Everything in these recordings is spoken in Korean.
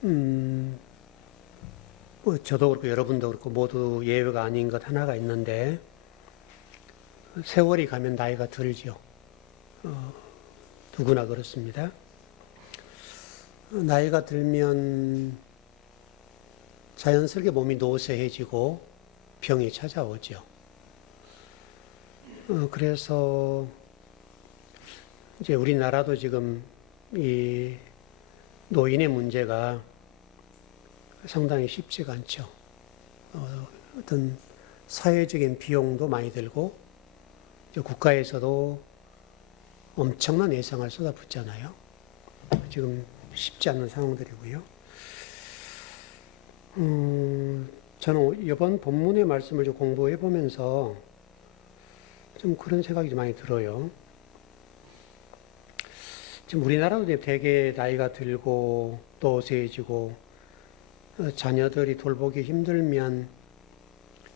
뭐 저도 그렇고 여러분도 그렇고 모두 예외가 아닌 것 하나가 있는데 세월이 가면 나이가 들죠. 누구나 그렇습니다. 나이가 들면 자연스럽게 몸이 노쇠해지고 병이 찾아오죠. 그래서 이제 우리나라도 지금 이 노인의 문제가 상당히 쉽지가 않죠. 어떤 사회적인 비용도 많이 들고 국가에서도 엄청난 예산을 쏟아붓잖아요. 지금 쉽지 않은 상황들이고요. 저는 이번 본문의 말씀을 좀 공부해 보면서 좀 그런 생각이 좀 많이 들어요. 지금 우리나라도 이제 되게 나이가 들고 또 세해지고 자녀들이 돌보기 힘들면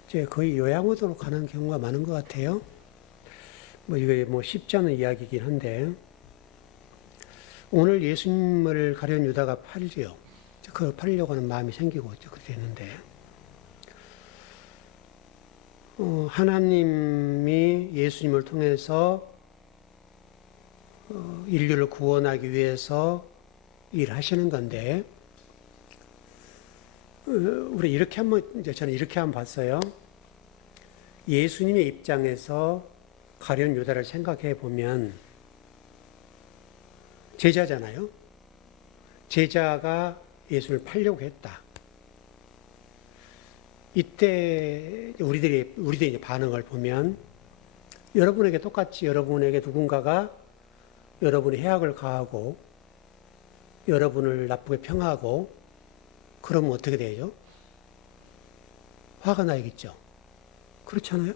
이제 거의 요양원으로 가는 경우가 많은 것 같아요. 뭐 이게 뭐 쉽지 않은 이야기이긴 한데 오늘 예수님을 가려는 유다가 팔지요. 그걸 팔려고 하는 마음이 생기고 그렇게 됐는데 하나님이 예수님을 통해서 인류를 구원하기 위해서 일하시는 건데 우리 이렇게 한번 이제 저는 이렇게 한번 봤어요. 예수님의 입장에서 가룟 유다를 생각해 보면 제자잖아요. 제자가 예수를 팔려고 했다. 이때 우리들이 이제 반응을 보면 여러분에게 똑같이 여러분에게 누군가가 여러분의 해악을 가하고 여러분을 나쁘게 평하고 그러면 어떻게 되죠? 화가 나야겠죠. 그렇잖아요.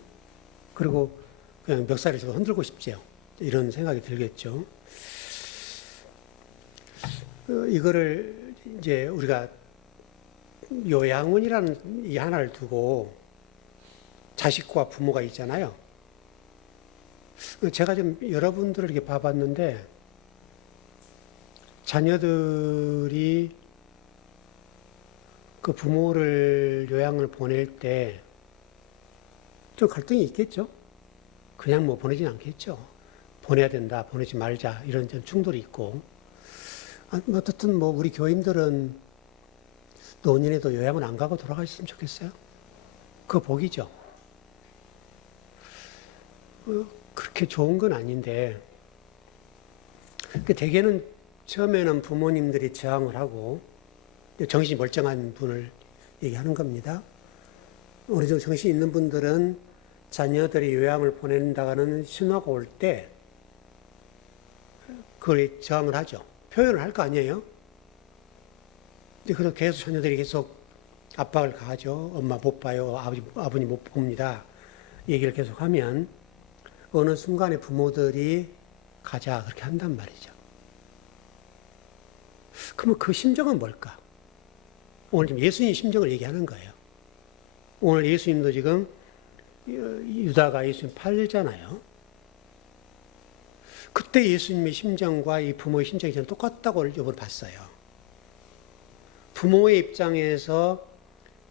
그리고 그냥 멱살에서 흔들고 싶지요. 이런 생각이 들겠죠. 이거를 이제 우리가 요양원이라는 이 하나를 두고 자식과 부모가 있잖아요. 제가 좀 여러분들을 이렇게 봐봤는데 자녀들이 그 부모를 요양을 보낼 때 좀 갈등이 있겠죠. 그냥 뭐 보내진 않겠죠. 보내야 된다, 보내지 말자 이런 좀 충돌이 있고 어떻든 뭐 우리 교인들은 노년에도 요양원 안 가고 돌아가셨으면 좋겠어요. 그거 복이죠. 그렇게 좋은 건 아닌데 대개는 처음에는 부모님들이 저항을 하고 정신이 멀쩡한 분을 얘기하는 겁니다. 우리 중 정신 있는 분들은 자녀들이 요양을 보낸다가는 신호가 올 때 그걸 저항을 하죠. 표현을 할 거 아니에요. 그래서 계속 자녀들이 계속 압박을 가하죠. 엄마 못 봐요. 아버님 못 봅니다. 얘기를 계속 하면 어느 순간에 부모들이 가자 그렇게 한단 말이죠. 그러면 그 심정은 뭘까? 오늘 지금 예수님 심정을 얘기하는 거예요. 오늘 예수님도 지금 유다가 예수님 팔잖아요. 그때 예수님의 심정과 이 부모의 심정이 저는 똑같다고 이번에 봤어요. 부모의 입장에서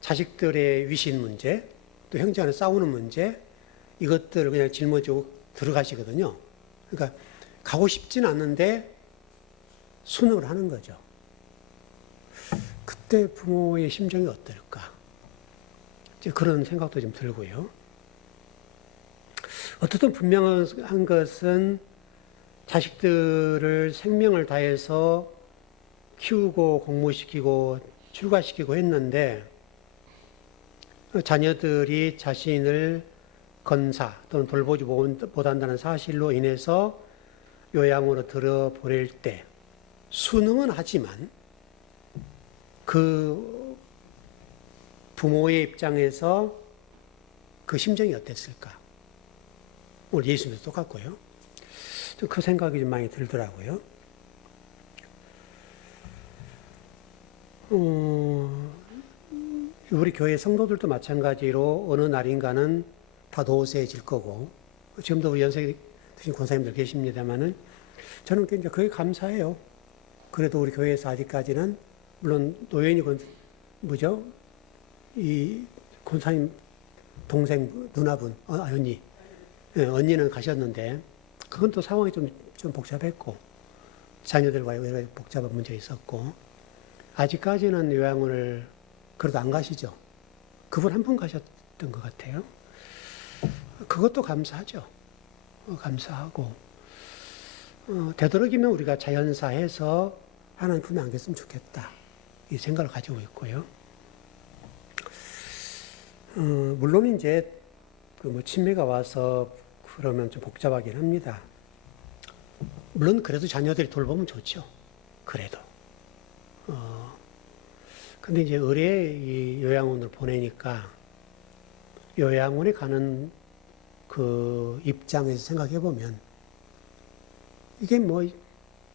자식들의 위신 문제, 또 형제간에 싸우는 문제, 이것들을 그냥 짊어지고 들어가시거든요. 그러니까 가고 싶진 않은데 순응을 하는 거죠. 그때 부모의 심정이 어떨까? 이제 그런 생각도 좀 들고요. 어떻든 분명한 것은 자식들을 생명을 다해서 키우고 공부시키고 출가시키고 했는데 자녀들이 자신을 건사 또는 돌보지 못한다는 사실로 인해서 요양으로 들어보낼 때 순응은 하지만 그 부모의 입장에서 그 심정이 어땠을까? 오늘 예수님도 똑같고요. 좀 그 생각이 좀 많이 들더라고요. 우리 교회 성도들도 마찬가지로 어느 날인가는 다 노쇠해질 거고 지금도 우리 연세 드신 권사님들 계십니다만은 저는 굉장히 그게 감사해요. 그래도 우리 교회에서 아직까지는 물론 노현이 뭐죠? 이 권사님 동생 누나분, 언니, 예, 언니는 가셨는데 그건 또 상황이 좀 복잡했고 자녀들과의 여러 가지 복잡한 문제 있었고 아직까지는 요양원을 그래도 안 가시죠. 그분 한 분 가셨던 것 같아요. 그것도 감사하죠. 감사하고 되도록이면 우리가 자연사해서 하나님 품에 안겼으면 좋겠다 이 생각을 가지고 있고요. 물론 이제 그 친매가 와서 그러면 좀 복잡하긴 합니다. 물론 그래도 자녀들이 돌보면 좋죠. 그래도. 근데 이제 의뢰 이 요양원을 보내니까 요양원에 가는 그 입장에서 생각해 보면 이게 뭐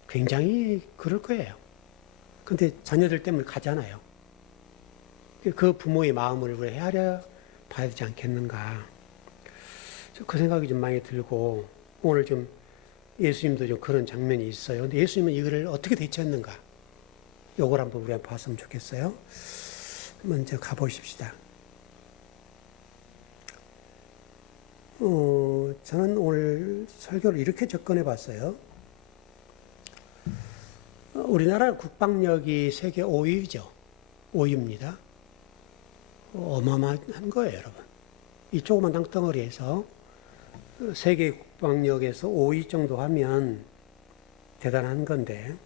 굉장히 그럴 거예요. 근데 자녀들 때문에 가잖아요. 그 부모의 마음을 우리가 헤아려 봐야 되지 않겠는가. 그 생각이 좀 많이 들고 오늘 좀 예수님도 좀 그런 장면이 있어요. 근데 예수님은 이거를 어떻게 대처했는가? 요걸 한번 우리가 봤으면 좋겠어요. 먼저 가보십시다. 저는 오늘 설교를 이렇게 접근해 봤어요. 우리나라 국방력이 세계 5위죠. 5위입니다. 어마어마한 거예요, 여러분. 이 조그만 땅덩어리에서 세계 국방력에서 5위 정도 하면 대단한 건데,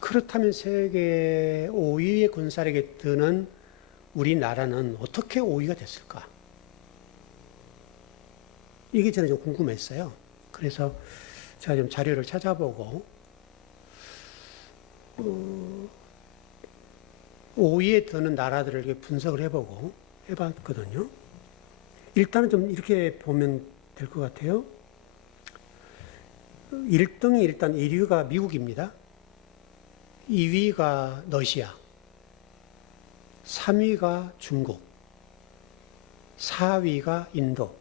그렇다면 세계 5위의 군사력에 드는 우리나라는 어떻게 5위가 됐을까? 이게 저는 좀 궁금했어요. 그래서 제가 좀 자료를 찾아보고 5위에 드는 나라들을 이렇게 분석을 해보고 해봤거든요. 일단은 좀 이렇게 보면 될 것 같아요. 1등이 일단 1위가 미국입니다. 2위가 러시아, 3위가 중국, 4위가 인도,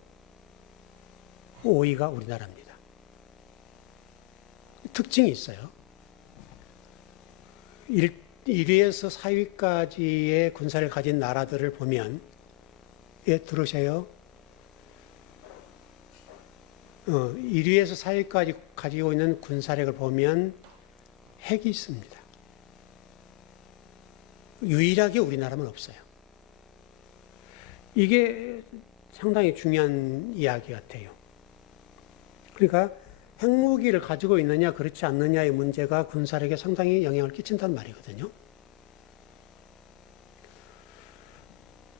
5위가 우리나라입니다. 특징이 있어요. 1위에서 4위까지의 군사를 가진 나라들을 보면, 예, 들으세요. 1위에서 4위까지 가지고 있는 군사력을 보면 핵이 있습니다. 유일하게 우리나라만 없어요. 이게 상당히 중요한 이야기 같아요. 그러니까 핵무기를 가지고 있느냐 그렇지 않느냐의 문제가 군사력에 상당히 영향을 끼친단 말이거든요.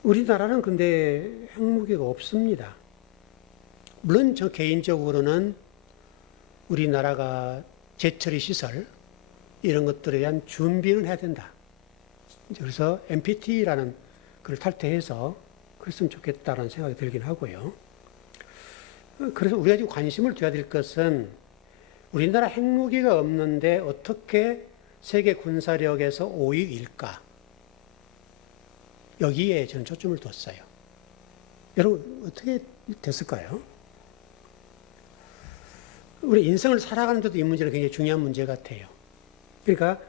우리나라는 근데 핵무기가 없습니다. 물론 저 개인적으로는 우리나라가 재처리 시설 이런 것들에 대한 준비는 해야 된다. 그래서 NPT라는 걸 탈퇴해서 그랬으면 좋겠다라는 생각이 들긴 하고요. 그래서 우리가 지금 관심을 둬야 될 것은 우리나라 핵무기가 없는데 어떻게 세계 군사력에서 5위일까? 여기에 저는 초점을 뒀어요. 여러분 어떻게 됐을까요? 우리 인생을 살아가는데도 이 문제는 굉장히 중요한 문제 같아요. 그러니까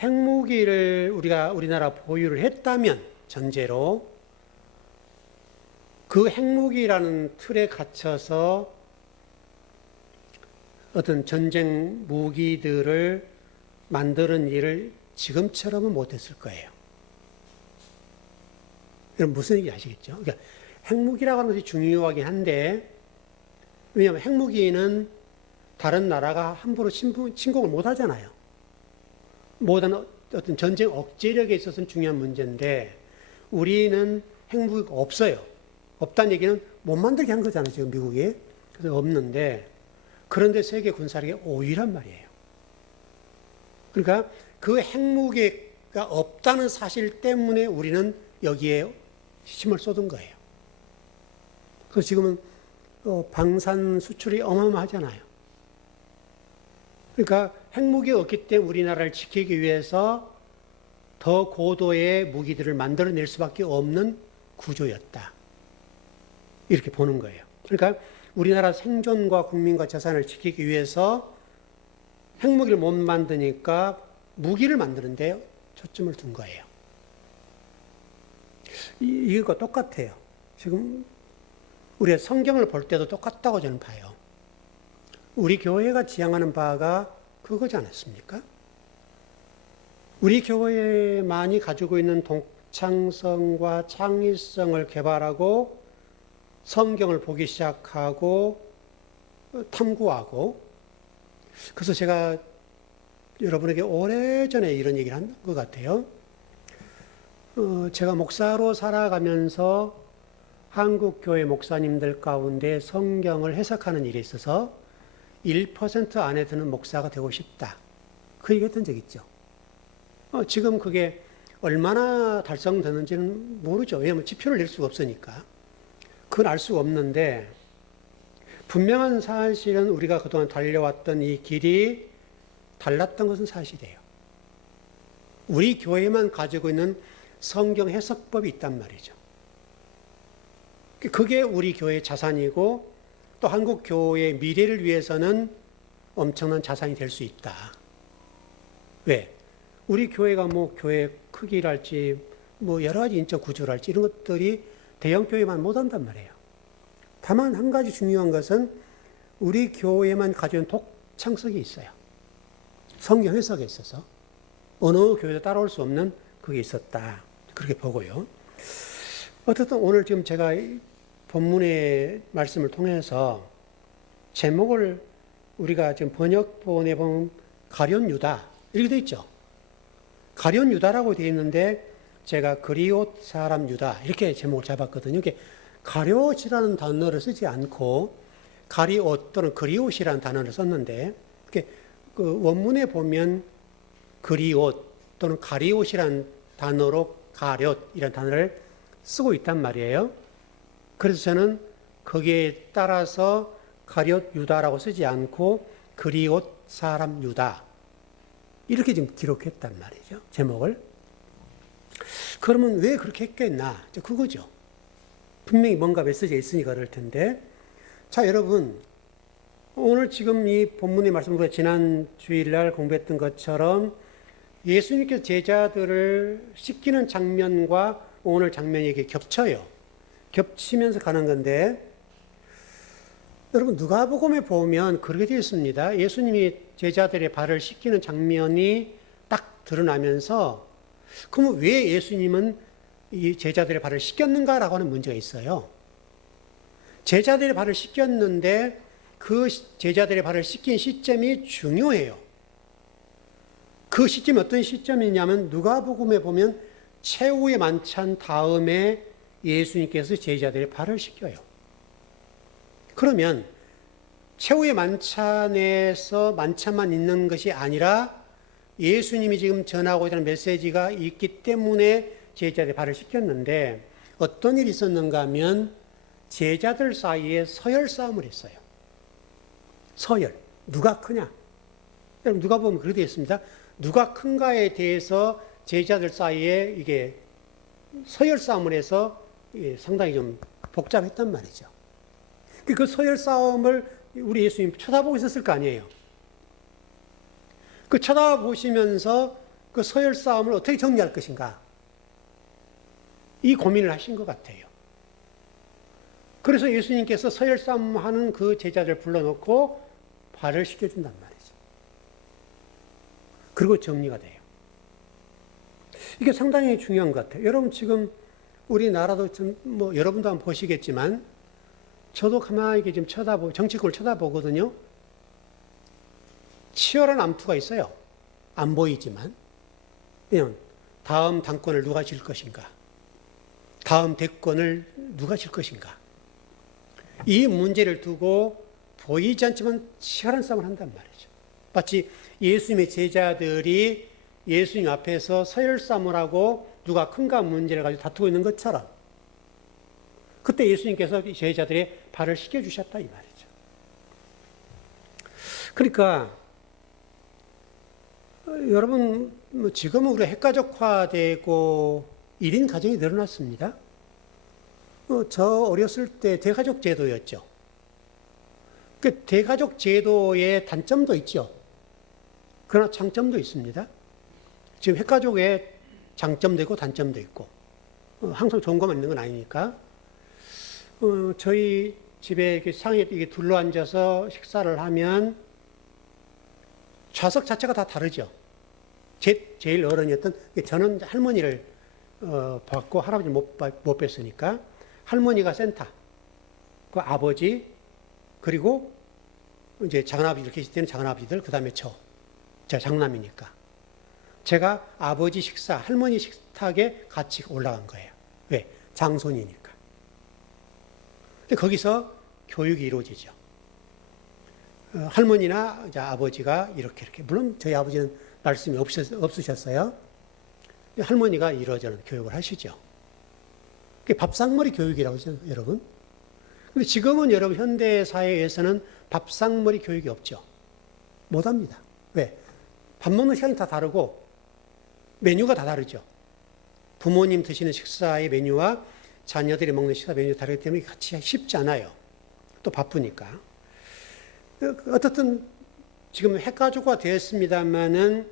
핵무기를 우리나라 보유를 했다면 전제로 그 핵무기라는 틀에 갇혀서 어떤 전쟁 무기들을 만드는 일을 지금처럼은 못했을 거예요. 여러분 무슨 얘기인지 아시겠죠? 그러니까 핵무기라고 하는 것이 중요하긴 한데 왜냐하면 핵무기는 다른 나라가 함부로 침공을 못 하잖아요. 모든 어떤 전쟁 억제력에 있어서는 중요한 문제인데 우리는 핵무기가 없어요. 없다는 얘기는 못 만들게 한 거잖아요. 지금 미국이. 그래서 없는데 그런데 세계 군사력이 5위란 말이에요. 그러니까 그 핵무기가 없다는 사실 때문에 우리는 여기에 힘을 쏟은 거예요. 그래서 지금은 방산 수출이 어마어마하잖아요. 그러니까 핵무기가 없기 때문에 우리나라를 지키기 위해서 더 고도의 무기들을 만들어낼 수밖에 없는 구조였다. 이렇게 보는 거예요. 그러니까 우리나라 생존과 국민과 재산을 지키기 위해서 핵무기를 못 만드니까 무기를 만드는데 초점을 둔 거예요. 이거 똑같아요. 지금 우리가 성경을 볼 때도 똑같다고 저는 봐요. 우리 교회가 지향하는 바가 그거지 않았습니까? 우리 교회만이 가지고 있는 독창성과 창의성을 개발하고 성경을 보기 시작하고 탐구하고, 그래서 제가 여러분에게 오래전에 이런 얘기를 한 것 같아요. 제가 목사로 살아가면서 한국 교회 목사님들 가운데 성경을 해석하는 일에 있어서 1% 안에 드는 목사가 되고 싶다. 그 얘기 했던 적 있죠. 지금 그게 얼마나 달성되는지는 모르죠. 왜냐하면 지표를 낼 수가 없으니까. 그건 알 수가 없는데, 분명한 사실은 우리가 그동안 달려왔던 이 길이 달랐던 것은 사실이에요. 우리 교회만 가지고 있는 성경 해석법이 있단 말이죠. 그게 우리 교회의 자산이고 또 한국 교회의 미래를 위해서는 엄청난 자산이 될 수 있다. 왜? 우리 교회가 뭐 교회 크기랄지 뭐 여러 가지 인적 구조랄지 이런 것들이 대형 교회만 못한단 말이에요. 다만 한 가지 중요한 것은 우리 교회만 가지고 있는 독창성이 있어요. 성경 해석에 있어서 어느 교회도 따라올 수 없는 그게 있었다. 그렇게 보고요. 어쨌든 오늘 지금 제가 본문의 말씀을 통해서 제목을 우리가 지금 번역본에 보면 가룟 유다 이렇게 되어 있죠. 가룟 유다라고 되어 있는데 제가 그리옷 사람 유다 이렇게 제목을 잡았거든요. 이게 가룟이라는 단어를 쓰지 않고 가리옷 또는 그리옷이라는 단어를 썼는데, 그 원문에 보면 그리옷 또는 가리옷이라는 단어로 가룟이라는 단어를 쓰고 있단 말이에요. 그래서 저는 거기에 따라서 가룟 유다라고 쓰지 않고 그리옷 사람 유다 이렇게 지금 기록했단 말이죠. 제목을. 그러면 왜 그렇게 했겠나? 그거죠. 분명히 뭔가 메시지가 있으니까 그럴 텐데. 자, 여러분. 오늘 지금 이 본문의 말씀으로 지난 주일날 공부했던 것처럼 예수님께서 제자들을 씻기는 장면과 오늘 장면이 이게 겹쳐요. 겹치면서 가는 건데, 여러분 누가복음에 보면 그렇게 되어 있습니다. 예수님이 제자들의 발을 씻기는 장면이 딱 드러나면서, 그럼 왜 예수님은 이 제자들의 발을 씻겼는가라고 하는 문제가 있어요. 제자들의 발을 씻겼는데 그 제자들의 발을 씻긴 시점이 중요해요. 그 시점이 어떤 시점이냐면 누가복음에 보면 최후의 만찬 다음에 예수님께서 제자들의 발을 씻겨요. 그러면 최후의 만찬에서 만찬만 있는 것이 아니라 예수님이 지금 전하고자 하는 메시지가 있기 때문에 제자들의 발을 씻겼는데, 어떤 일이 있었는가 하면 제자들 사이에 서열 싸움을 했어요. 서열. 누가 크냐? 여러분 누가 보면 그렇게 되어 있습니다. 누가 큰가에 대해서 제자들 사이에 이게 서열 싸움을 해서 상당히 좀 복잡했단 말이죠. 그 서열 싸움을 우리 예수님 쳐다보고 있었을 거 아니에요. 그 쳐다보시면서 그 서열 싸움을 어떻게 정리할 것인가, 이 고민을 하신 것 같아요. 그래서 예수님께서 서열 싸움하는 그 제자들을 불러놓고 발을 씻겨준단 말이죠. 그리고 정리가 돼요. 이게 상당히 중요한 것 같아요. 여러분 지금 우리나라도 좀 뭐 여러분도 한번 보시겠지만 저도 가만히 지금 정치권을 쳐다보거든요. 치열한 암투가 있어요. 안 보이지만. 그냥 다음 당권을 누가 질 것인가, 다음 대권을 누가 질 것인가, 이 문제를 두고 보이지 않지만 치열한 싸움을 한단 말이죠. 마치 예수님의 제자들이 예수님 앞에서 서열 싸움을 하고 누가 큰가 문제를 가지고 다투고 있는 것처럼, 그때 예수님께서 제자들의 발을 씻겨주셨다 이 말이죠. 그러니까 여러분 지금은 우리가 핵가족화되고 1인 가정이 늘어났습니다. 저 어렸을 때 대가족 제도였죠. 그 대가족 제도의 단점도 있죠. 그러나 장점도 있습니다. 지금 핵가족에 장점도 있고 단점도 있고 항상 좋은 것만 있는 건 아니니까 저희 집에 이렇게 상에 이게 둘러앉아서 식사를 하면 좌석 자체가 다 다르죠. 제일 어른이었던 저는 할머니를 봤고 할아버지 못 뵀으니까 할머니가 센터, 그 아버지 그리고 이제 작은아버지들 계실 때는 작은아버지들 그다음에 제가 장남이니까 제가 아버지 식사, 할머니 식탁에 같이 올라간 거예요. 왜? 장손이니까. 근데 거기서 교육이 이루어지죠. 할머니나 이제 아버지가 이렇게 물론 저희 아버지는 말씀이 없으셨어요. 할머니가 이러저런 교육을 하시죠. 그게 밥상머리 교육이라고 하죠, 여러분. 근데 지금은 여러분 현대 사회에서는 밥상머리 교육이 없죠. 못합니다. 왜? 밥 먹는 시간이 다 다르고 메뉴가 다 다르죠. 부모님 드시는 식사의 메뉴와 자녀들이 먹는 식사 메뉴가 다르기 때문에 같이 쉽지 않아요. 또 바쁘니까. 어떻든 지금 핵가족화 되었습니다만은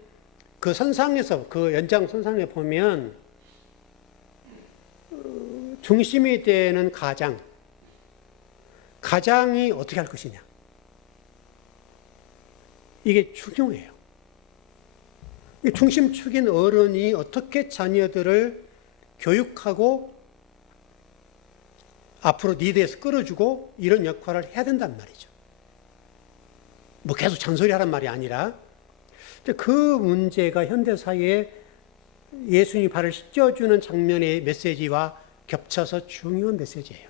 그 선상에서 그 연장 선상에 보면 중심이 되는 가장이 어떻게 할 것이냐. 이게 중요해요. 중심축인 어른이 어떻게 자녀들을 교육하고 앞으로 리드해서 끌어주고 이런 역할을 해야 된단 말이죠. 뭐 계속 잔소리하란 말이 아니라 그 문제가 현대사회에 예수님이 발을 씻겨주는 장면의 메시지와 겹쳐서 중요한 메시지예요.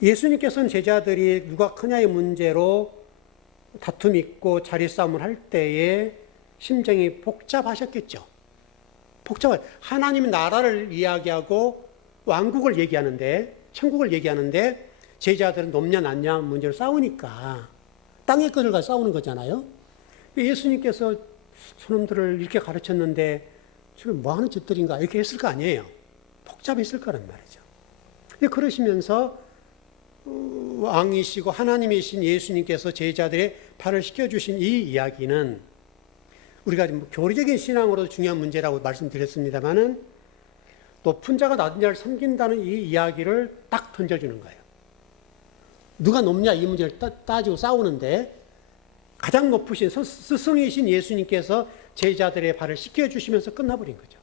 예수님께서는 제자들이 누가 크냐의 문제로 다툼 있고 자리 싸움을 할 때에 심정이 복잡하셨겠죠. 하나님의 나라를 이야기하고 왕국을 얘기하는데, 천국을 얘기하는데 제자들은 높냐 낮냐 문제로 싸우니까 땅의 것을 가지고 싸우는 거잖아요. 예수님께서 저놈들을 이렇게 가르쳤는데 지금 뭐 하는 짓들인가 이렇게 했을 거 아니에요. 복잡했을 거란 말이죠. 그러시면서 왕이시고 하나님이신 예수님께서 제자들의 발을 씻겨주신 이 이야기는 우리가 교리적인 신앙으로도 중요한 문제라고 말씀드렸습니다만은 높은 자가 낮은 자를 섬긴다는 이 이야기를 딱 던져주는 거예요. 누가 높냐 이 문제를 따지고 싸우는데 가장 높으신 스승이신 예수님께서 제자들의 발을 씻겨주시면서 끝나버린 거죠.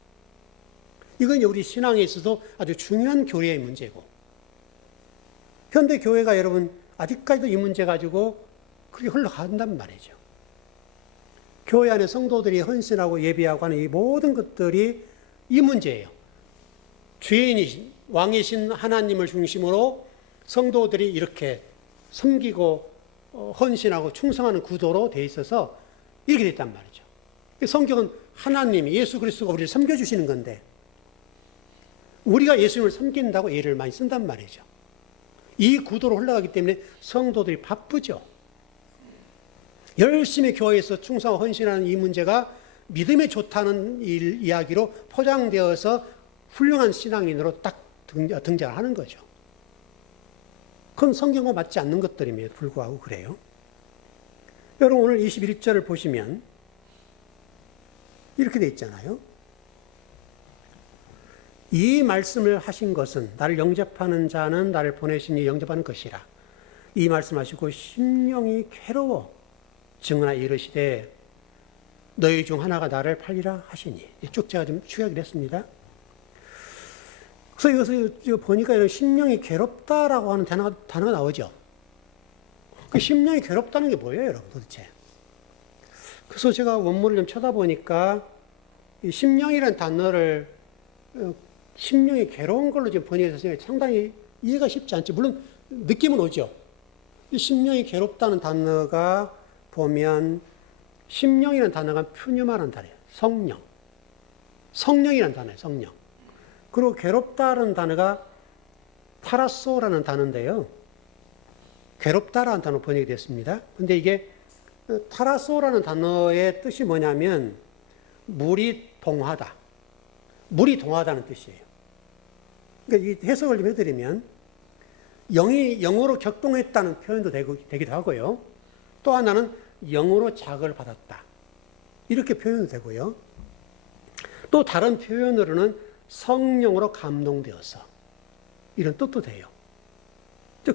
이건 우리 신앙에 있어도 아주 중요한 교리의 문제고 현대 교회가 여러분 아직까지도 이 문제 가지고 그렇게 흘러간단 말이죠. 교회 안에 성도들이 헌신하고 예배하고 하는 이 모든 것들이 이 문제예요. 주인이신 왕이신 하나님을 중심으로 성도들이 이렇게 섬기고 헌신하고 충성하는 구도로 돼 있어서 이렇게 됐단 말이죠. 성경은 하나님이 예수 그리스도가 우리를 섬겨주시는 건데 우리가 예수님을 섬긴다고 예를 많이 쓴단 말이죠. 이 구도로 흘러가기 때문에 성도들이 바쁘죠. 열심히 교회에서 충성하고 헌신하는 이 문제가 믿음에 좋다는 이야기로 포장되어서 훌륭한 신앙인으로 딱 등장을 하는 거죠. 그건 성경과 맞지 않는 것들임에도 불구하고 그래요. 여러분 오늘 21절을 보시면 이렇게 돼 있잖아요. 이 말씀을 하신 것은 나를 영접하는 자는 나를 보내신 이 영접하는 것이라. 이 말씀하시고 심령이 괴로워 증언하 이르시되 너희 중 하나가 나를 팔리라 하시니. 쭉 제가 좀 축약을 했습니다. 그래서 여기서 보니까 이런 심령이 괴롭다라고 하는 단어가 나오죠. 그 심령이 괴롭다는 게 뭐예요, 여러분 도대체? 그래서 제가 원문을 좀 쳐다보니까 이 심령이라는 단어를 심령이 괴로운 걸로 지금 번역해서 상당히 이해가 쉽지 않죠. 물론 느낌은 오죠. 이 심령이 괴롭다는 단어가 보면 심령이라는 단어가 푸뉴마라는 단어예요. 성령이라는 단어예요. 성령. 그리고 괴롭다라는 단어가 타라소라는 단어인데요. 괴롭다라는 단어 번역이 됐습니다. 근데 이게 타라소라는 단어의 뜻이 뭐냐면 물이 동하다. 물이 동하다는 뜻이에요. 그러니까 이 해석을 좀 해드리면 영이 영으로 격동했다는 표현도 되기도 하고요. 또 하나는 영으로 자극을 받았다. 이렇게 표현되고요. 또 다른 표현으로는 성령으로 감동되어서 이런 뜻도 돼요.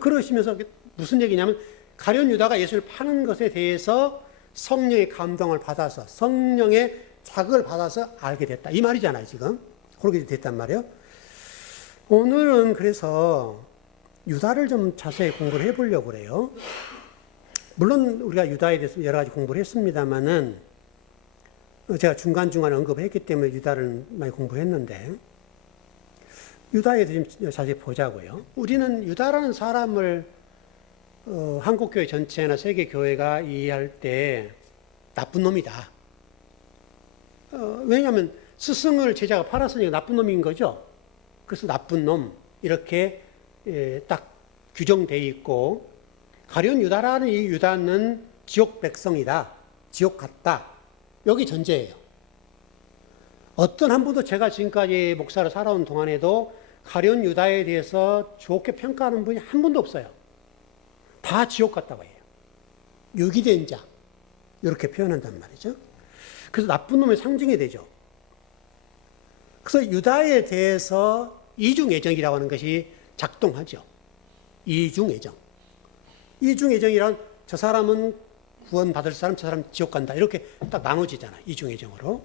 그러시면서 무슨 얘기냐면 가룟 유다가 예수를 파는 것에 대해서 성령의 감동을 받아서 성령의 자극을 받아서 알게 됐다. 이 말이잖아요, 지금. 그렇게 됐단 말이에요. 오늘은 그래서 유다를 좀 자세히 공부를 해보려고 그래요. 물론 우리가 유다에 대해서 여러 가지 공부를 했습니다만은 제가 중간중간 언급했기 때문에 유다를 많이 공부했는데 유다에 대해서 좀 자세히 보자고요. 우리는 유다라는 사람을 한국교회 전체나 세계교회가 이해할 때 나쁜 놈이다. 왜냐하면 스승을 제자가 팔았으니까 나쁜 놈인 거죠. 그래서 나쁜 놈 이렇게 딱 규정되어 있고 가룟 유다라는 이 유다는 지옥 백성이다. 지옥 같다. 여기 전제예요. 어떤 한 분도 제가 지금까지 목사를 살아온 동안에도 가룟 유다에 대해서 좋게 평가하는 분이 한 분도 없어요. 다 지옥 같다고 해요. 유기된 자 이렇게 표현한단 말이죠. 그래서 나쁜 놈의 상징이 되죠. 그래서 유다에 대해서 이중애정이라고 하는 것이 작동하죠. 이중애정. 이중애정이란 저 사람은 구원받을 사람, 저 사람 지옥 간다. 이렇게 딱 나눠지잖아요. 이중애정으로.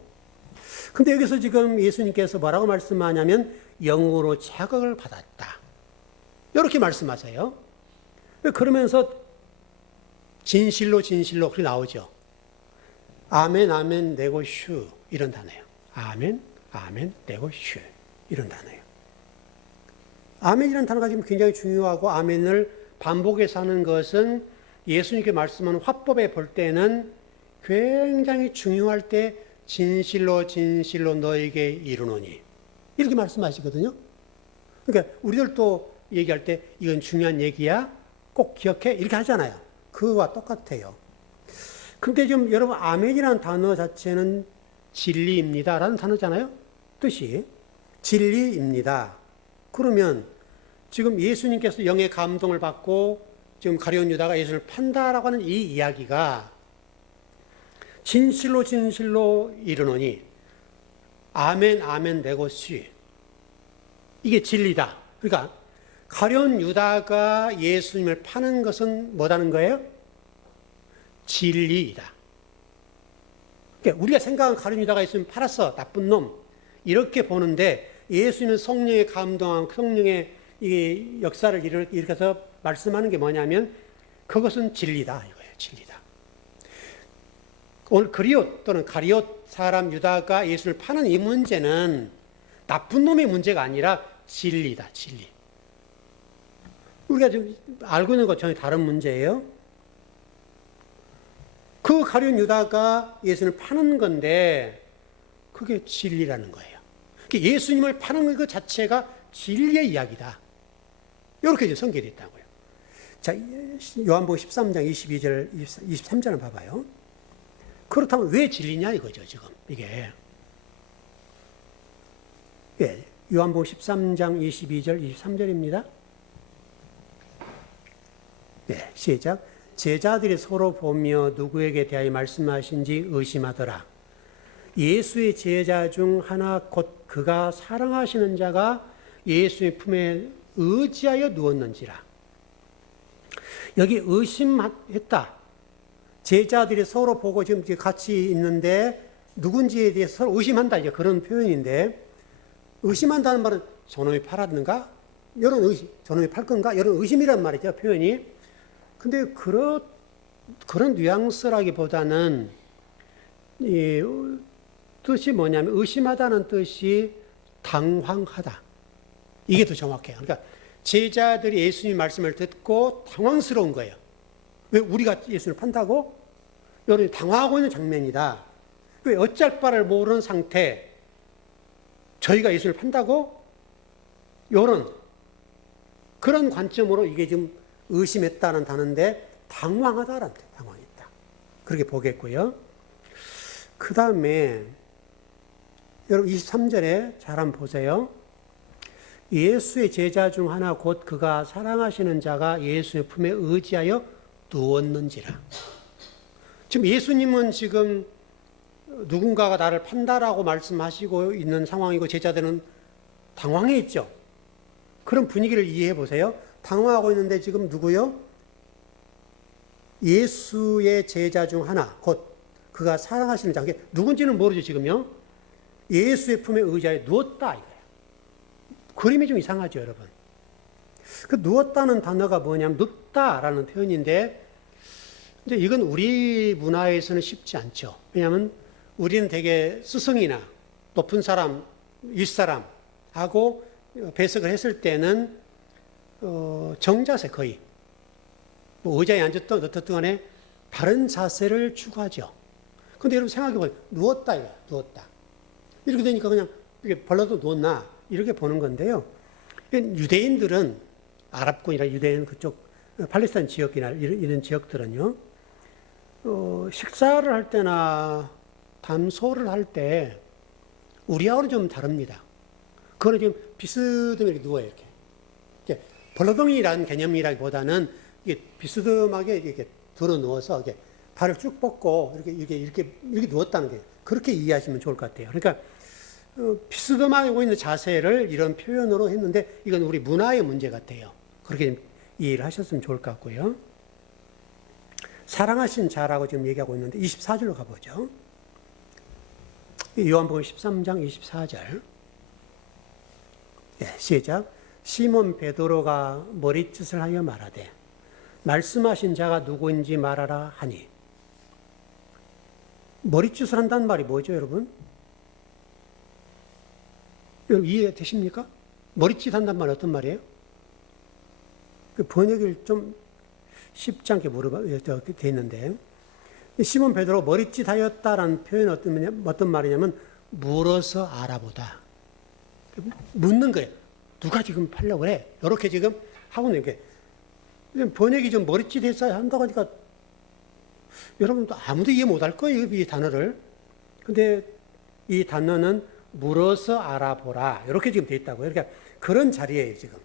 근데 여기서 지금 예수님께서 뭐라고 말씀하냐면 영으로 자극을 받았다. 이렇게 말씀하세요. 그러면서 진실로 진실로 그렇게 나오죠. 아멘 아멘 네고 슈 이런 단어예요. 아멘 아멘 네고 슈 이런 단어예요. 아멘이라는 단어가 지금 굉장히 중요하고 아멘을 반복해서 하는 것은 예수님께 말씀하는 화법에 볼 때는 굉장히 중요할 때 진실로 진실로 너에게 이르노니 이렇게 말씀하시거든요. 그러니까 우리들도 얘기할 때 이건 중요한 얘기야 꼭 기억해 이렇게 하잖아요. 그거와 똑같아요. 근데 지금 여러분 아멘이라는 단어 자체는 진리입니다 라는 단어잖아요. 뜻이 진리입니다. 그러면 지금 예수님께서 영의 감동을 받고 지금 가룟 유다가 예수를 판다라고 하는 이 이야기가 진실로 진실로 이르노니 아멘 아멘 네고시 이게 진리다. 그러니까 가룟 유다가 예수님을 파는 것은 뭐라는 거예요? 진리이다. 그러니까 우리가 생각한 가룟 유다가 예수님 팔았어 나쁜 놈 이렇게 보는데 예수님은 성령의 감동한 성령의 이 역사를 일으켜서 말씀하는 게 뭐냐면 그것은 진리다 이거예요. 진리다. 오늘 그리옷 또는 가리옷 사람 유다가 예수를 파는 이 문제는 나쁜 놈의 문제가 아니라 진리다. 진리. 우리가 지금 알고 있는 것 전혀 다른 문제예요. 그 가룟 유다가 예수를 파는 건데 그게 진리라는 거예요. 예수님을 파는 것 자체가 진리의 이야기다. 이렇게 이제 성경이 있다고요. 자, 요한복음 13장 22절, 23절을 봐봐요. 그렇다면 왜 진리냐 이거죠, 지금. 이게. 예, 요한복음 13장 22절, 23절입니다. 예, 시작. 제자들이 서로 보며 누구에게 대하여 말씀하신지 의심하더라. 예수의 제자 중 하나 곧 그가 사랑하시는 자가 예수의 품에 의지하여 누웠는지라. 여기 의심했다. 제자들이 서로 보고 지금 같이 있는데 누군지에 대해서 서로 의심한다. 이제 그런 표현인데 의심한다는 말은 저놈이 팔았는가? 이런 의심, 저놈이 팔 건가? 이런 의심이란 말이죠. 표현이. 근데 그런 뉘앙스라기보다는 이 뜻이 뭐냐면 의심하다는 뜻이 당황하다. 이게 더 정확해요. 그러니까 제자들이 예수님 말씀을 듣고 당황스러운 거예요. 왜 우리가 예수를 판다고? 이런 당황하고 있는 장면이다. 왜 어쩔 바를 모르는 상태, 저희가 예수를 판다고? 이런 그런 관점으로 이게 지금 의심했다는 단어인데 당황하다라는 뜻, 당황했다. 그렇게 보겠고요. 그 다음에 여러분 23절에 잘 한번 보세요. 예수의 제자 중 하나 곧 그가 사랑하시는 자가 예수의 품에 의지하여 누웠는지라. 지금 예수님은 지금 누군가가 나를 판다라고 말씀하시고 있는 상황이고 제자들은 당황해 있죠. 그런 분위기를 이해해 보세요. 당황하고 있는데 지금 누구요? 예수의 제자 중 하나, 곧 그가 사랑하시는 자, 누군지는 모르죠 지금요. 예수의 품에 의자에 누웠다 이거예요. 그림이 좀 이상하죠 여러분. 그 누웠다는 단어가 뭐냐면 눕다라는 표현인데 이제 이건 우리 문화에서는 쉽지 않죠. 왜냐하면 우리는 되게 스승이나 높은 사람, 윗사람하고 배석을 했을 때는 정자세 거의 뭐 의자에 앉았든 어떻든 간에 바른 자세를 추구하죠. 근데 여러분 생각해보세요. 누웠다 이거야. 누웠다. 이렇게 되니까 그냥 이렇게 벌러도 누웠나 이렇게 보는 건데요. 유대인들은 아랍권이나 유대인 그쪽 팔레스타인 지역이나 이런 지역들은요. 식사를 할 때나 담소를 할 때 우리하고는 좀 다릅니다. 그거는 지금 비스듬하게 이렇게 누워요. 이렇게 벌러덩이라는 개념이라기보다는 이게 비스듬하게 이렇게 들어 누워서 이렇게 발을 쭉 뻗고 이렇게 누웠다는 게 그렇게 이해하시면 좋을 것 같아요. 그러니까 비스듬하고 있는 자세를 이런 표현으로 했는데 이건 우리 문화의 문제 같아요. 그렇게 이해를 하셨으면 좋을 것 같고요. 사랑하신 자라고 지금 얘기하고 있는데 24절로 가보죠. 요한복음 13장 24절. 네, 시작. 시몬 베드로가 머리짓을 하여 말하되 말씀하신 자가 누구인지 말하라 하니. 머리짓을 한다는 말이 뭐죠, 여러분? 여러분 이해되십니까? 머리짓 한다는 말이 어떤 말이에요? 그 번역을 좀 쉽지 않게 돼 있는데 시몬 베드로 머리짓 하였다라는 표현은 어떤 말이냐면 물어서 알아보다. 묻는 거예요. 누가 지금 팔려고 그래? 이렇게 지금 하고 있는 게 번역이 좀 머리짓 해서 한다고 하니까 여러분도 아무도 이해 못할 거예요, 이 단어를. 근데 이 단어는 물어서 알아보라. 이렇게 지금 돼 있다고요. 그러니까 그런 자리예요, 지금.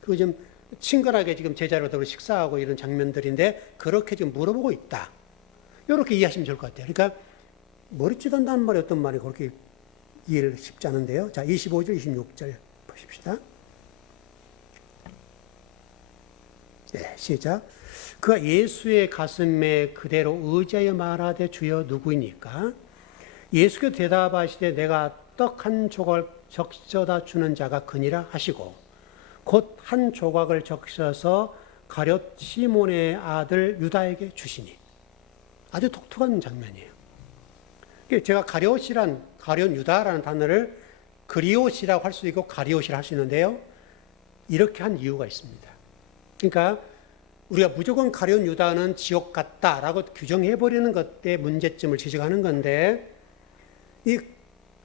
그거 좀 친근하게 지금 제자로들 식사하고 이런 장면들인데 그렇게 지금 물어보고 있다. 이렇게 이해하시면 좋을 것 같아요. 그러니까 머리짓 한다는 말이 어떤 말이 그렇게 이해를 쉽지 않은데요. 자, 25절, 26절 보십시다. 네, 시작. 그가 예수의 가슴에 그대로 의지하여 말하되 주여 누구이니까? 예수께서 대답하시되 내가 떡 한 조각 적셔다 주는 자가 그니라 하시고 곧 한 조각을 적셔서 가룟 시몬의 아들 유다에게 주시니. 아주 독특한 장면이에요. 제가 가룟 유다라는 단어를 그리옷이라고 할 수 있고 가리옷이라고 할 수 있는데요. 이렇게 한 이유가 있습니다. 그러니까 우리가 무조건 가룟 유다는 지옥 같다라고 규정해버리는 것에 문제점을 지적하는 건데 이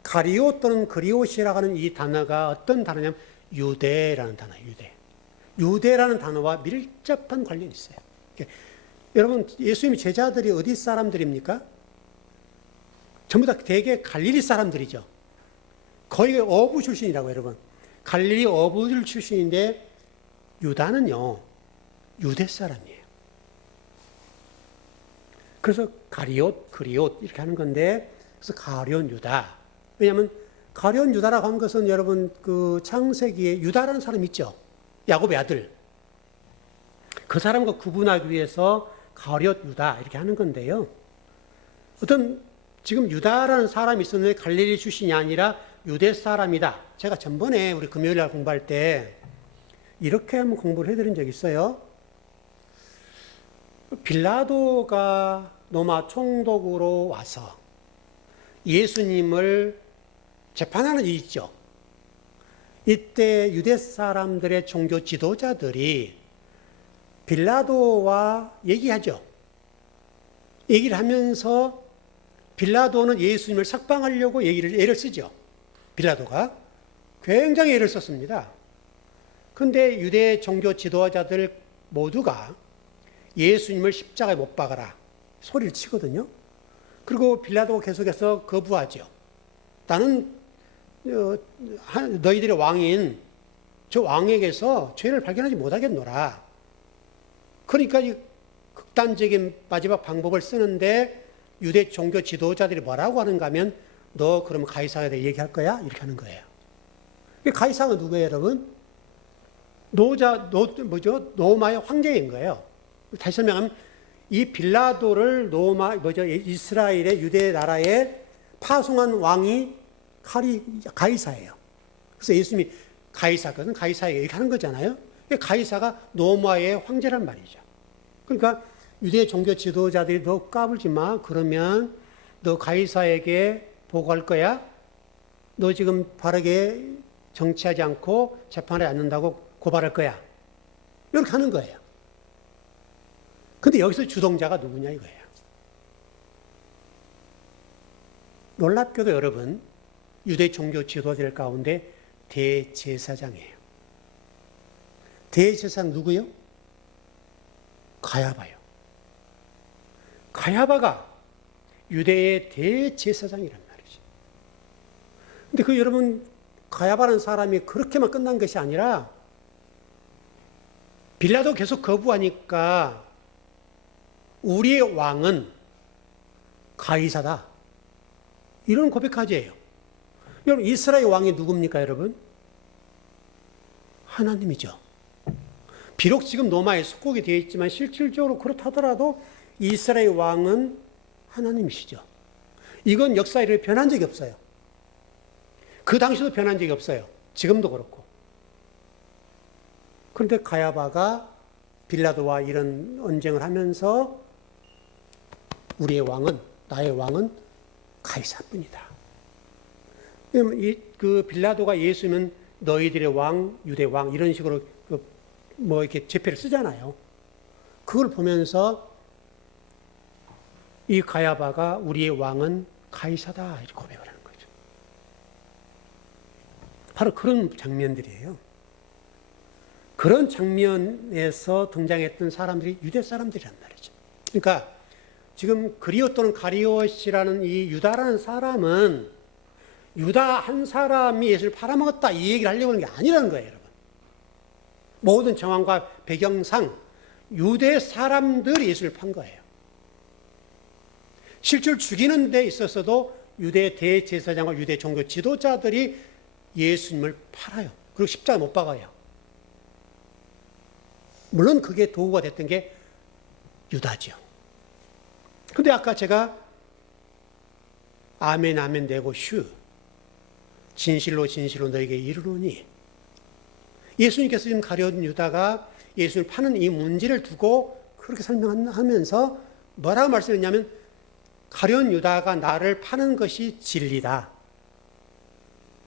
가리옷 또는 그리옷이라고 하는 이 단어가 어떤 단어냐면 유대라는 단어예요. 유대라는 단어와 밀접한 관련이 있어요. 여러분 예수님의 제자들이 어디 사람들입니까? 전부 다 대개 갈릴리 사람들이죠. 거의 어부 출신이라고 여러분. 갈릴리 어부 출신인데 유다는요. 유대 사람이에요. 그래서 가리옷, 그리옷 이렇게 하는 건데 그래서 가룟 유다. 왜냐하면 가룟 유다라고 한 것은 여러분 그 창세기에 유다라는 사람이 있죠. 야곱의 아들. 그 사람과 구분하기 위해서 가룟 유다 이렇게 하는 건데요. 어떤 지금 유다라는 사람이 있었는데 갈릴리 출신이 아니라 유대 사람이다. 제가 전번에 우리 금요일 날 공부할 때 이렇게 한번 공부를 해드린 적이 있어요. 빌라도가 로마 총독으로 와서 예수님을 재판하는 일이 있죠. 이때 유대 사람들의 종교 지도자들이 빌라도와 얘기하죠. 얘기를 하면서 빌라도는 예수님을 석방하려고 애를 쓰죠. 빌라도가 굉장히 애를 썼습니다. 그런데 유대 종교 지도자들 모두가 예수님을 십자가에 못 박아라 소리를 치거든요. 그리고 빌라도가 계속해서 거부하죠. 나는 너희들의 왕인 저 왕에게서 죄를 발견하지 못하겠노라. 그러니까 이 극단적인 마지막 방법을 쓰는데 유대 종교 지도자들이 뭐라고 하는가 하면 너 그러면 가이사에 대해 얘기할 거야? 이렇게 하는 거예요. 가이사가 누구예요, 여러분? 로마의 황제인 거예요. 다시 설명하면 이 빌라도를 이스라엘의 유대 나라에 파송한 왕이 가이사예요. 그래서 예수님이 가이사거든, 가이사에게 이렇게 하는 거잖아요. 가이사가 로마의 황제란 말이죠. 그러니까 유대 종교 지도자들이 너 까불지 마. 그러면 너 가이사에게 보고할 거야? 너 지금 바르게 정치하지 않고 재판에 앉는다고 고발할 거야. 이렇게 하는 거예요. 근데 여기서 주동자가 누구냐 이거예요. 놀랍게도 여러분, 유대 종교 지도자들 가운데 대제사장이에요. 대제사장 누구요? 가야바요. 가야바가 유대의 대제사장이란 말이죠. 근데 여러분, 가야바라는 사람이 그렇게만 끝난 것이 아니라 빌라도 계속 거부하니까 우리의 왕은 가이사다. 이런 고백까지 해요. 여러분, 이스라엘 왕이 누굽니까, 여러분? 하나님이죠. 비록 지금 로마에 속국이 되어 있지만 실질적으로 그렇다더라도 이스라엘 왕은 하나님이시죠. 이건 역사에 변한 적이 없어요. 그 당시도 변한 적이 없어요. 지금도 그렇고. 그런데 가야바가 빌라도와 이런 언쟁을 하면서 우리의 왕은, 나의 왕은 가이사뿐이다. 빌라도가 예수는 너희들의 왕, 유대 왕 이런 식으로 이렇게 제패를 쓰잖아요. 그걸 보면서 이 가야바가 우리의 왕은 가이사다 이렇게 고백을 하는 거죠. 바로 그런 장면들이에요. 그런 장면에서 등장했던 사람들이 유대 사람들이란 말이죠. 그러니까 지금 그리오 또는 가리옷이라는 이 유다라는 사람은 유다 한 사람이 예수를 팔아먹었다 이 얘기를 하려고 하는 게 아니라는 거예요, 여러분. 모든 정황과 배경상 유대 사람들이 예수를 판 거예요. 실제로 죽이는 데 있어서도 유대 대제사장과 유대 종교 지도자들이 예수님을 팔아요. 그리고 십자가에 못 박아요. 물론 그게 도구가 됐던 게 유다죠. 근데 아까 제가 아멘 아멘 되고 슈 진실로 진실로 너에게 이르노니 예수님께서 지금 가려운 유다가 예수님을 파는 이 문제를 두고 그렇게 설명하면서 뭐라고 말씀했냐면 가려운 유다가 나를 파는 것이 진리다.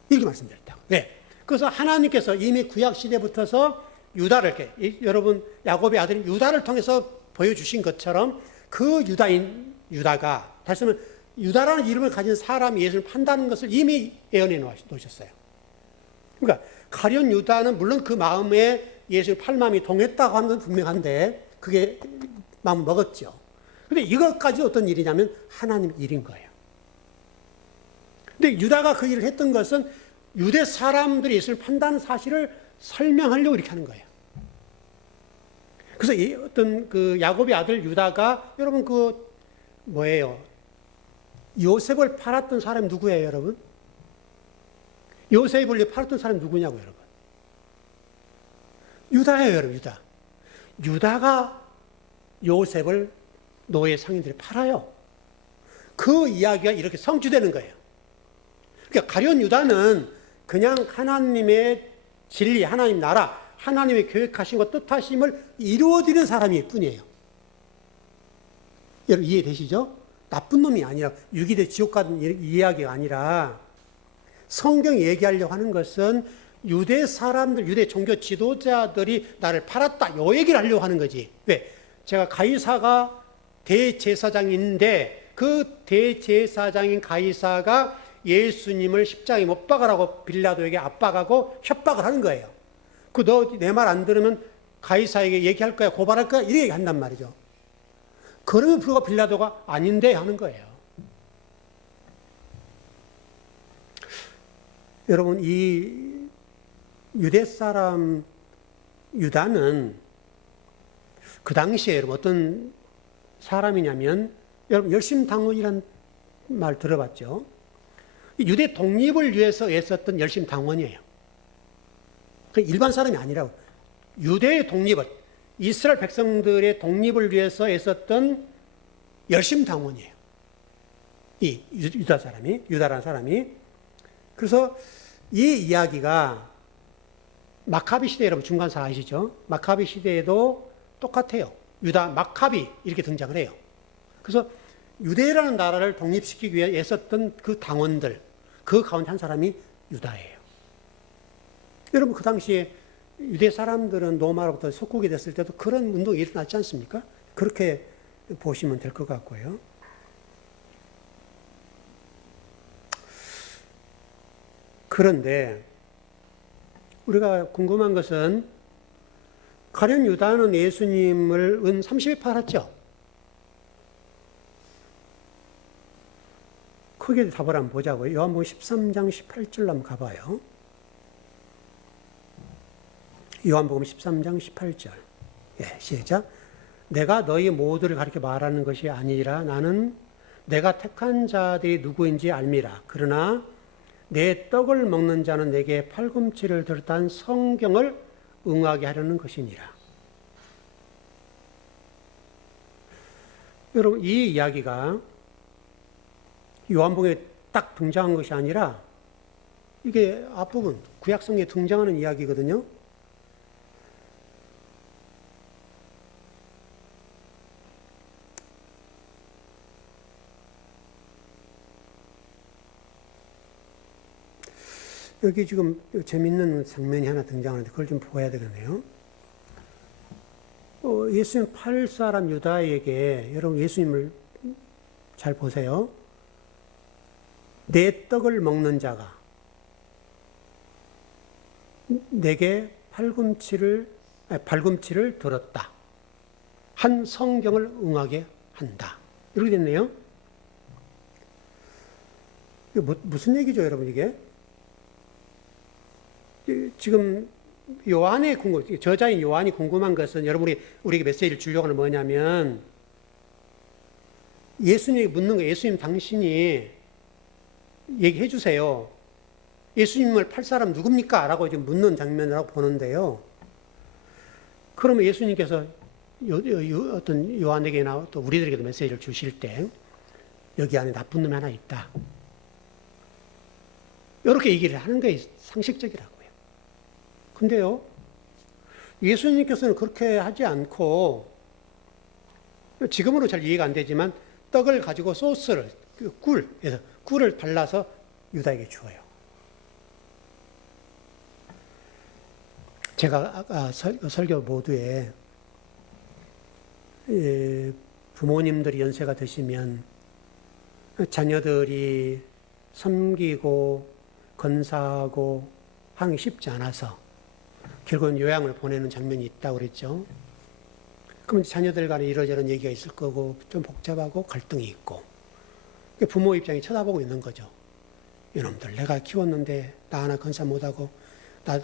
이렇게 말씀드렸다고. 네. 그래서 하나님께서 이미 구약 시대부터서 유다를 이렇게 여러분 야곱의 아들인 유다를 통해서 보여주신 것처럼 그 유다인 유다가 다시 말하면 유다라는 이름을 가진 사람이 예수를 판다는 것을 이미 예언해 놓으셨어요. 그러니까 가룟 유다는 물론 그 마음에 예수를 팔 마음이 동했다고 하는 건 분명한데 그게 마음을 먹었죠. 근데 이것까지 어떤 일이냐면 하나님 일인 거예요. 근데 유다가 그 일을 했던 것은 유대 사람들이 예수를 판다는 사실을 설명하려고 이렇게 하는 거예요. 그래서 어떤 그 야곱의 아들 유다가 여러분 뭐예요? 요셉을 팔았던 사람이 누구예요, 여러분? 요셉을 팔았던 사람이 누구냐고요, 여러분? 유다예요, 여러분, 유다. 유다가 요셉을 노예 상인들이 팔아요. 그 이야기가 이렇게 성취되는 거예요. 그러니까 가룟 유다는 그냥 하나님의 진리, 하나님 나라, 하나님의 계획하신 것, 뜻하심을 이루어드리는 사람일 뿐이에요. 여러분 이해되시죠? 나쁜 놈이 아니라 유기돼 지옥 가는 이야기가 아니라 성경이 얘기하려고 하는 것은 유대 사람들, 유대 종교 지도자들이 나를 팔았다. 요 얘기를 하려고 하는 거지. 왜? 제가 가이사가 대제사장인데 그 대제사장인 가이사가 예수님을 십자가에 못 박으라고 빌라도에게 압박하고 협박을 하는 거예요. 너 내 말 안 들으면 가이사에게 얘기할 거야, 고발할 거야, 이렇게 얘기한단 말이죠. 그러면 불구하고 빌라도가 아닌데 하는 거예요. 여러분, 이 유대 사람 유다는 그 당시에 여러분 어떤 사람이냐면 여러분 열심당원이란 말 들어봤죠? 유대 독립을 위해서 애썼던 열심당원이에요. 일반 사람이 아니라고. 유대의 독립을, 이스라엘 백성들의 독립을 위해서 애썼던 열심당원이에요. 이 유다라는 사람이. 그래서 이 이야기가 마카비 시대, 여러분 중간사 아시죠? 마카비 시대에도 똑같아요. 유다 마카비 이렇게 등장을 해요. 그래서 유대라는 나라를 독립시키기 위해 애썼던 그 당원들, 그 가운데 한 사람이 유다예요. 여러분 그 당시에 유대 사람들은 로마로부터 속국이 됐을 때도 그런 운동이 일어났지 않습니까? 그렇게 보시면 될 것 같고요. 그런데 우리가 궁금한 것은 가룟 유다는 예수님을 은 30에 팔았죠. 크게 답을 한번 보자고요. 요한복음 13장 18절 한번 가봐요. 요한복음 13장 18절. 예, 시작. 내가 너희 모두를 가리켜 말하는 것이 아니라 나는 내가 택한 자들이 누구인지 알미라. 그러나 내 떡을 먹는 자는 내게 팔꿈치를 들었다는 성경을 응하게 하려는 것이니라. 여러분, 이 이야기가 요한복음에 딱 등장한 것이 아니라 이게 앞부분 구약성경에 등장하는 이야기거든요. 여기 지금 재밌는 장면이 하나 등장하는데 그걸 좀 보아야 되겠네요. 예수님 팔 사람 유다에게, 여러분 예수님을 잘 보세요. 내 떡을 먹는 자가 내게 팔꿈치를 들었다. 한 성경을 응하게 한다. 이렇게 됐네요. 이게 무슨 얘기죠, 여러분 이게? 지금 저자인 요한이 궁금한 것은, 여러분이 우리에게 메시지를 주려고 하는 뭐냐면, 예수님이 묻는 거예요. 예수님 당신이 얘기해 주세요. 예수님을 팔 사람 누굽니까? 라고 지금 묻는 장면이라고 보는데요. 그러면 예수님께서 어떤 요한에게나 또 우리들에게도 메시지를 주실 때, 여기 안에 나쁜 놈이 하나 있다. 이렇게 얘기를 하는 게 상식적이라고요. 근데요, 예수님께서는 그렇게 하지 않고, 지금으로 잘 이해가 안 되지만, 떡을 가지고 소스를, 꿀을 발라서 유다에게 주어요. 제가 아까 설교 모두에, 부모님들이 연세가 드시면 자녀들이 섬기고 건사하고 하기 쉽지 않아서 결국은 요양을 보내는 장면이 있다고 그랬죠. 그럼 자녀들 간에 이러저런 얘기가 있을 거고 좀 복잡하고 갈등이 있고, 부모 입장이 쳐다보고 있는 거죠. 이놈들 내가 키웠는데 나 하나 건사 못하고 나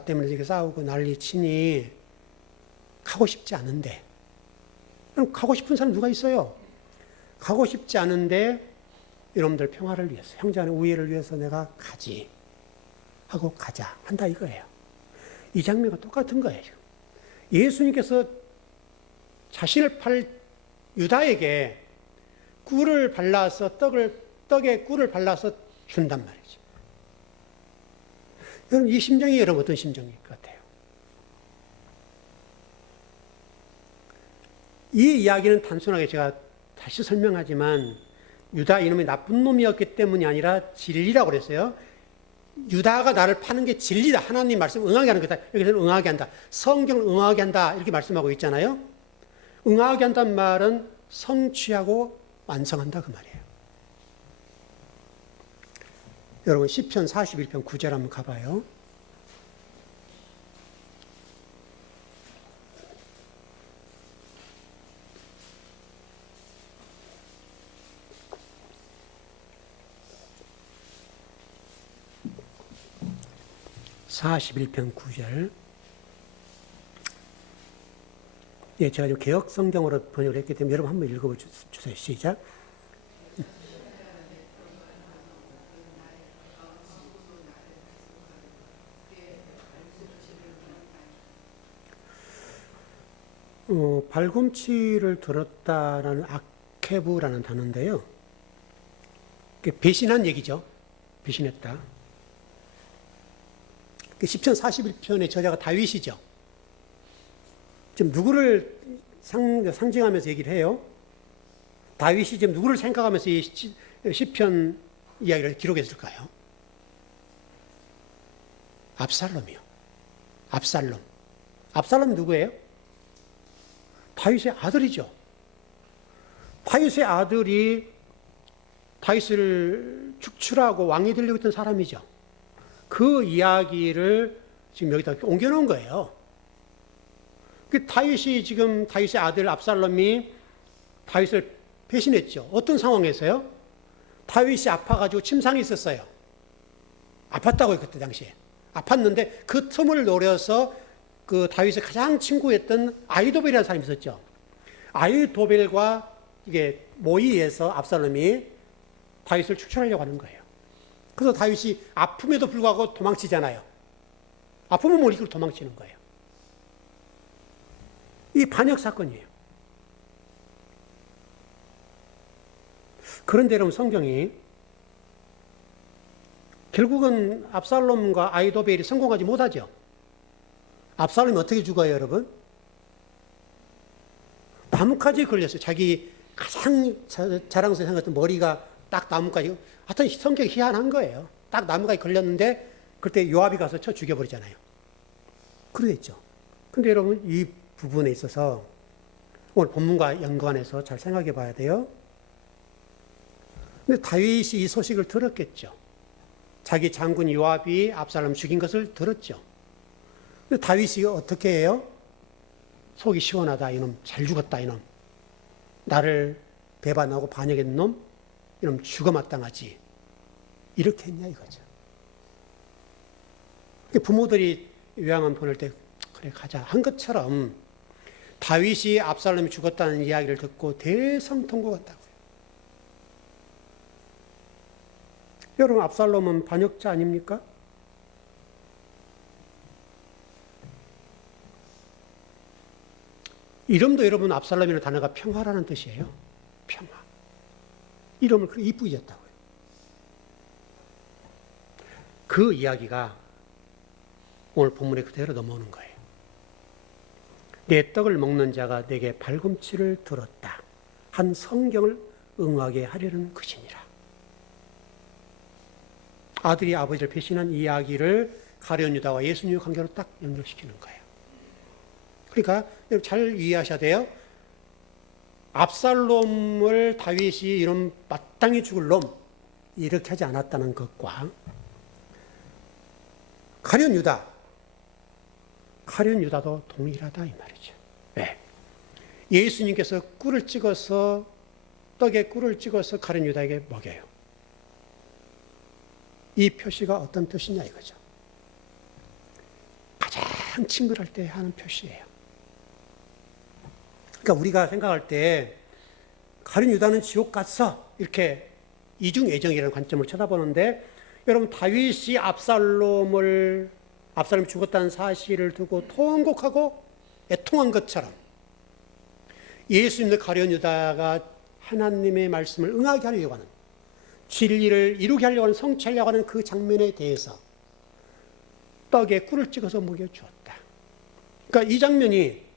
때문에 이렇게 싸우고 난리 치니 가고 싶지 않은데, 그럼 가고 싶은 사람 누가 있어요? 가고 싶지 않은데 이놈들 평화를 위해서, 형제 간의 우애를 위해서 내가 가지 하고 가자 한다 이거예요. 이 장면과 똑같은 거예요. 예수님께서 자신을 팔 유다에게 꿀을 발라서 떡에 꿀을 발라서 준단 말이죠. 여러분 이 심정이 여러분 어떤 심정일 것 같아요? 이 이야기는 단순하게 제가 다시 설명하지만 유다 이놈이 나쁜 놈이었기 때문이 아니라 진리라고 그랬어요. 유다가 나를 파는 게 진리다. 하나님 말씀 응하게 하는 거다. 여기서는 응하게 한다. 성경을 응하게 한다. 이렇게 말씀하고 있잖아요. 응하게 한다는 말은 성취하고 완성한다 그 말이에요. 여러분 시편 41편 9절 한번 가봐요. (41편 9절) 예, 제가 좀 개혁 성경으로 번역을 했기 때문에 여러분 한번 읽어주세요. 시작. 발꿈치를 들었다라는 아케브라는 단어인데요. 배신한 얘기죠. 배신했다. 시편 41편의 저자가 다윗이죠. 지금 누구를 상징하면서 얘기를 해요? 다윗이 지금 누구를 생각하면서 이 시편 이야기를 기록했을까요? 압살롬이요. 압살롬. 압살롬 누구예요? 다윗의 아들이죠. 다윗의 아들이 다윗을 축출하고 왕이 되려고 했던 사람이죠. 그 이야기를 지금 여기다 옮겨놓은 거예요. 다윗이 지금 다윗의 아들 압살롬이 다윗을 배신했죠. 어떤 상황에서요? 다윗이 아파가지고 침상이 있었어요. 아팠다고요, 그때 당시에. 아팠는데 그 틈을 노려서 그 다윗의 가장 친구였던 아히도벨이라는 사람이 있었죠. 아히도벨과 이게 모의해서 압살롬이 다윗을 축출하려고 하는 거예요. 그래서 다윗이 아픔에도 불구하고 도망치잖아요. 아프면 못 이기고 도망치는 거예요. 이 반역 사건이에요. 그런데 여러분 성경이 결국은 압살롬과 아히도벨이 성공하지 못하죠. 압살롬이 어떻게 죽어요, 여러분? 나뭇가지에 걸렸어요. 자기 가장 자랑스러운 생각했던 머리가 딱 나뭇가지. 하여튼 성격이 희한한 거예요. 딱 나뭇가지 걸렸는데 그때 요압이 가서 쳐 죽여버리잖아요. 그러겠죠. 근데 여러분 이 부분에 있어서 오늘 본문과 연관해서 잘 생각해 봐야 돼요. 근데 다윗이 이 소식을 들었겠죠. 자기 장군 요압이 압살롬 죽인 것을 들었죠. 근데 다윗이 어떻게 해요? 속이 시원하다, 이놈. 잘 죽었다, 이놈. 나를 배반하고 반역한 놈, 이놈 죽어 마땅하지. 이렇게 했냐, 이거죠. 부모들이 요양원 보낼 때, 그래, 가자. 한 것처럼 다윗이 압살롬이 죽었다는 이야기를 듣고 대성통곡했다고요. 여러분, 압살롬은 반역자 아닙니까? 이름도 여러분 압살롬이라는 단어가 평화라는 뜻이에요. 평화. 이름을 그렇게 이쁘게 지었다고요. 그 이야기가 오늘 본문에 그대로 넘어오는 거예요. 내 떡을 먹는 자가 내게 발꿈치를 들었다. 한 성경을 응하게 하려는 것이니라. 아들이 아버지를 배신한 이야기를 가룟 유다와 예수님의 관계로 딱 연결시키는 거예요. 그러니까 잘 이해하셔야 돼요. 압살롬을 다윗이 이런 마땅히 죽을 놈 이렇게 하지 않았다는 것과 가룟 유다도 동일하다 이 말이죠. 네. 예수님께서 꿀을 찍어서 떡에 꿀을 찍어서 가룟 유다에게 먹여요. 이 표시가 어떤 뜻이냐 이거죠. 가장 친근할 때 하는 표시예요. 그러니까 우리가 생각할 때 가룟 유다는 지옥 갔어 이렇게 이중애정이라는 관점을 쳐다보는데 여러분 다윗이 압살롬이 죽었다는 사실을 두고 통곡하고 애통한 것처럼 예수님도 가룟 유다가 하나님의 말씀을 응하게 하려고 하는 진리를 이루게 하려고 하는 성취하려고 하는 그 장면에 대해서 떡에 꿀을 찍어서 먹여주었다. 그러니까 이 장면이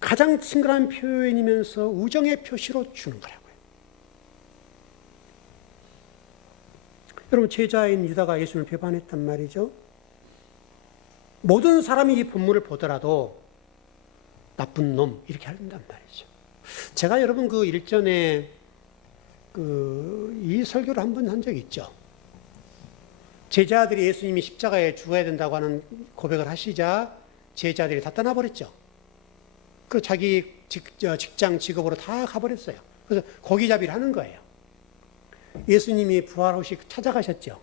가장 친근한 표현이면서 우정의 표시로 주는 거라고요. 여러분 제자인 유다가 예수님을 배반했단 말이죠. 모든 사람이 이 본문을 보더라도 나쁜 놈 이렇게 한단 말이죠. 제가 여러분 그 일전에 이 설교를 한 번 한 적이 있죠. 제자들이 예수님이 십자가에 죽어야 된다고 하는 고백을 하시자 제자들이 다 떠나버렸죠. 그 자기 직장 직업으로 다 가버렸어요. 그래서 고기잡이를 하는 거예요. 예수님이 부활하시 찾아가셨죠.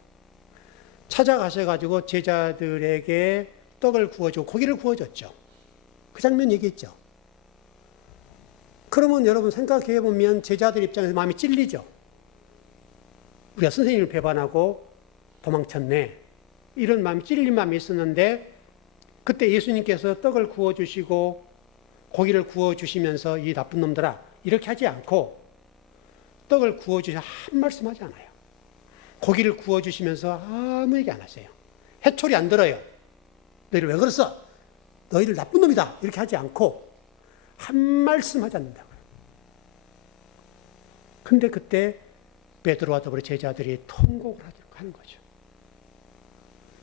찾아가셔가지고 제자들에게 떡을 구워주고 고기를 구워줬죠. 그 장면 얘기했죠. 그러면 여러분 생각해 보면 제자들 입장에서 마음이 찔리죠. 우리가 선생님을 배반하고 도망쳤네. 이런 마음이 찔린 마음이 있었는데 그때 예수님께서 떡을 구워주시고 고기를 구워주시면서 이 나쁜 놈들아 이렇게 하지 않고 떡을 구워주셔서 한 말씀 하지 않아요. 고기를 구워주시면서 아무 얘기 안 하세요. 해초리 안 들어요. 너희를 왜 그랬어? 너희들 나쁜 놈이다. 이렇게 하지 않고 한 말씀 하지 않는다고요. 근데 그때 베드로와 더불어 제자들이 통곡을 하는 거죠.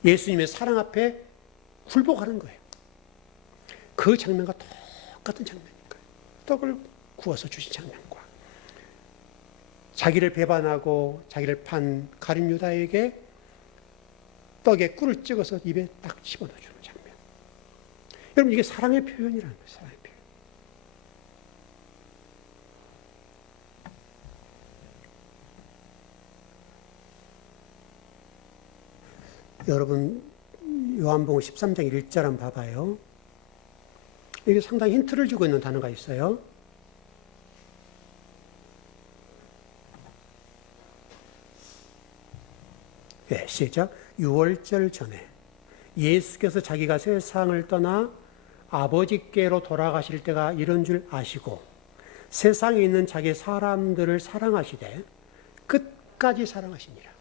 예수님의 사랑 앞에 굴복하는 거예요. 그 장면과 똑같은 장면인 거예요. 떡을 구워서 주신 장면과 자기를 배반하고 자기를 판 가룟 유다에게 떡에 꿀을 찍어서 입에 딱 집어넣어주는 장면. 여러분 이게 사랑의 표현이라는 거예요. 사랑의 표현. 여러분 요한복음 13장 1절 한번 봐봐요. 이게 상당히 힌트를 주고 있는 단어가 있어요. 네, 시작. 6월절 전에 예수께서 자기가 세상을 떠나 아버지께로 돌아가실 때가 이런 줄 아시고 세상에 있는 자기 사람들을 사랑하시되 끝까지 사랑하시니라.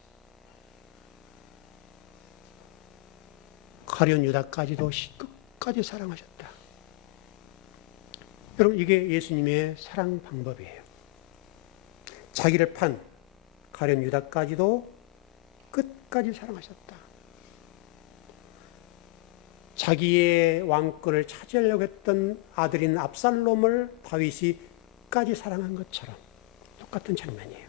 가룟 유다까지도 끝까지 사랑하셨다. 여러분 이게 예수님의 사랑 방법이에요. 자기를 판 가룟 유다까지도 끝까지 사랑하셨다. 자기의 왕권을 차지하려고 했던 아들인 압살롬을 다윗이 끝까지 사랑한 것처럼 똑같은 장면이에요.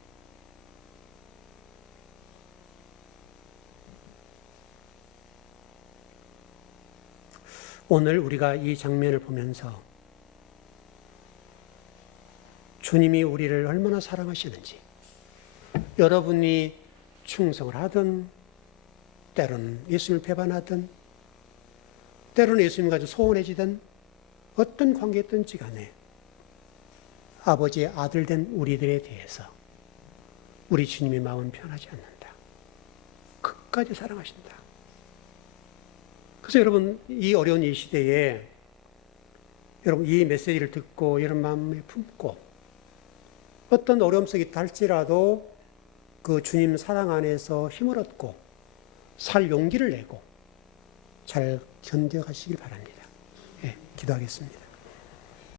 오늘 우리가 이 장면을 보면서 주님이 우리를 얼마나 사랑하시는지, 여러분이 충성을 하든 때로는 예수님을 배반하든 때로는 예수님 가지고 소원해지든 어떤 관계였든지 간에 아버지의 아들 된 우리들에 대해서 우리 주님의 마음은 변하지 않는다. 끝까지 사랑하신다. 그래서 여러분 이 어려운 이 시대에 여러분 이 메시지를 듣고 이런 마음에 품고 어떤 어려움 속에 탈지라도 그 주님 사랑 안에서 힘을 얻고 살 용기를 내고 잘 견뎌가시길 바랍니다. 예, 기도하겠습니다.